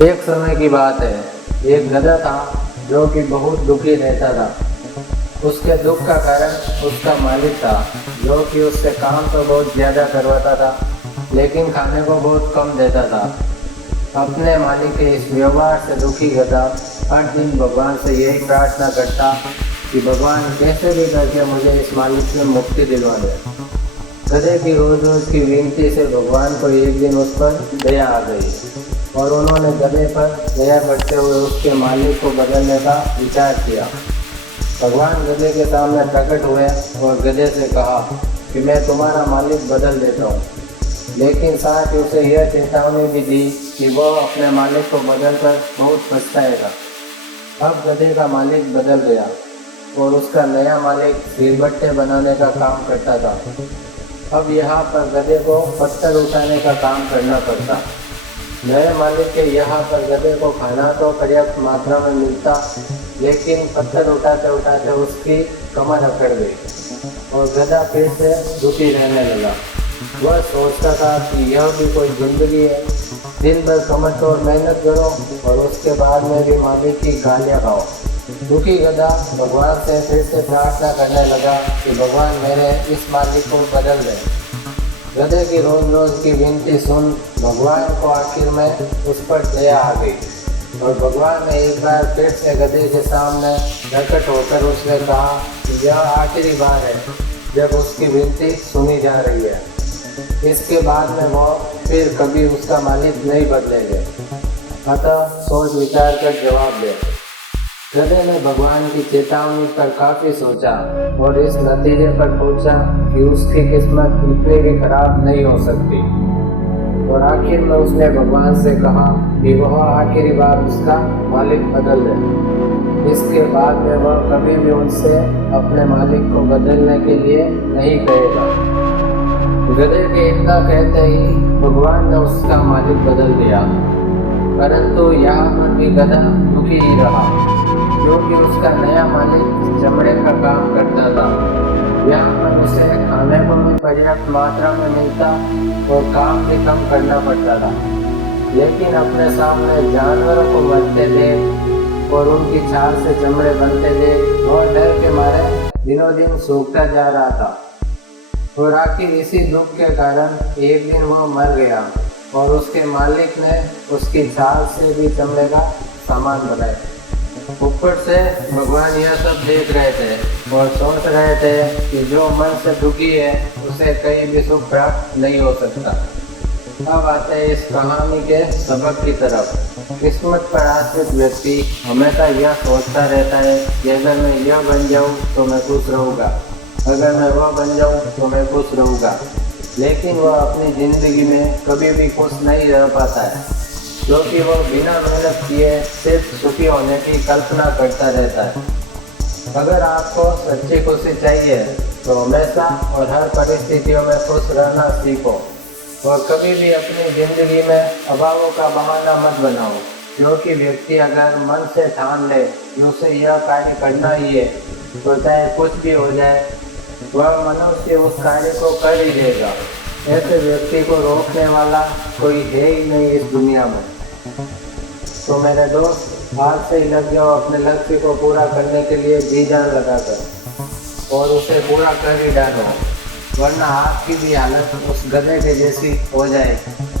एक समय की बात है, एक गधा था जो कि बहुत दुखी रहता था। उसके दुख का कारण उसका मालिक था, जो कि उससे काम तो बहुत ज़्यादा करवाता था, लेकिन खाने को बहुत कम देता था। अपने मालिक के इस व्यवहार से दुखी गधा हर दिन भगवान से यही प्रार्थना करता कि भगवान कैसे भी करके मुझे इस मालिक से मुक्ति दिलवा दे। गधे की रोज रोज की विनती से भगवान को एक दिन उस पर दया आ गई और उन्होंने गधे पर दया करते हुए उसके मालिक को बदलने का विचार किया। भगवान गधे के सामने प्रकट हुए और गधे से कहा कि मैं तुम्हारा मालिक बदल देता हूँ, लेकिन साथ ही उसे यह चेतावनी भी दी कि वह अपने मालिक को बदलकर बहुत पछताएगा। अब गधे का मालिक बदल गया और उसका नया मालिक सिलबट्टे बनाने का काम करता था। अब यहाँ पर गधे को पत्थर उठाने का काम करना पड़ता। नए मालिक के यहाँ पर गधे को खाना तो पर्याप्त मात्रा में मिलता, लेकिन पत्थर उठाते उठाते उसकी कमर अकड़ गई और गधा फिर से दुखी रहने लगा। वह सोचता था कि यह भी कोई जिंदगी है, दिन भर कमर तोड़ मेहनत करो और उसके बाद में भी मालिक की गालियाँ खाओ। दुखी गधा भगवान से फिर से प्रार्थना करने लगा कि भगवान मेरे इस मालिक को बदल दे। गधे की रोज रोज की विनती सुन भगवान को आखिर में उस पर दया आ गई और भगवान ने एक बार फिर से गधे के सामने प्रकट होकर उसने कहा कि यह आखिरी बार है जब उसकी विनती सुनी जा रही है। इसके बाद में वो फिर कभी उसका मालिक नहीं बदलेंगे, अतः सोच विचार कर जवाब दे। गधे ने भगवान की चेतावनी पर काफी सोचा और इस नतीजे पर पहुंचा कि उसकी किस्मत इतनी भी खराब नहीं हो सकती और आखिर में उसने भगवान से कहा कि वह आखिरी बार उसका मालिक बदल दे। इसके बाद में वह कभी भी उनसे अपने मालिक को बदलने के लिए नहीं कहेगा। गधे के इतना कहते ही भगवान ने उसका मालिक बदल दिया, परंतु यहाँ पर भी गधा दुखी ही रहा, क्योंकि उसका नया मालिक चमड़े का काम करता था। यहाँ पर उसे खाने को भी पर्याप्त मात्रा में मिलता और काम भी कम करना पड़ता था, लेकिन अपने सामने जानवरों को मरते देख और उनकी छाल से चमड़े बनते देख और डर के मारे दिनों दिन सूखता जा रहा था और आखिर इसी दुख के कारण एक दिन वह मर गया और उसके मालिक ने उसकी छाल से भी चमड़े का सामान बनाया। ऊपर से भगवान यह सब देख रहे थे और सोच रहे थे कि जो मन से दुखी है उसे कहीं भी सुख प्राप्त नहीं हो सकता। अब आते हैं इस कहानी के सबक की तरफ। किस्मत पर आश्रित व्यक्ति हमेशा यह सोचता रहता है कि अगर मैं यह बन जाऊं तो मैं खुश रहूँगा, अगर मैं वह बन जाऊं तो मैं खुश रहूँगा, लेकिन वह अपनी ज़िंदगी में कभी भी खुश नहीं रह पाता है, क्योंकि वह बिना मेहनत किए सिर्फ सुखी होने की कल्पना करता रहता है। अगर आपको सच्ची खुशी चाहिए तो हमेशा और हर परिस्थितियों में खुश रहना सीखो और कभी भी अपनी ज़िंदगी में अभावों का बहाना मत बनाओ, क्योंकि व्यक्ति अगर मन से ठान ले कि उसे यह कार्य करना ही है तो चाहे कुछ भी हो जाए वह मनुष्य उस कार्य को कर ही देगा। ऐसे व्यक्ति को रोकने वाला कोई है ही नहीं इस दुनिया में। तो मेरे दोस्त, आज से ही लग जाओ अपने लक्ष्य को पूरा करने के लिए जी जान लगाकर और उसे पूरा कर ही डालो, वरना आपकी भी हालत उस गधे के जैसी हो जाएगी।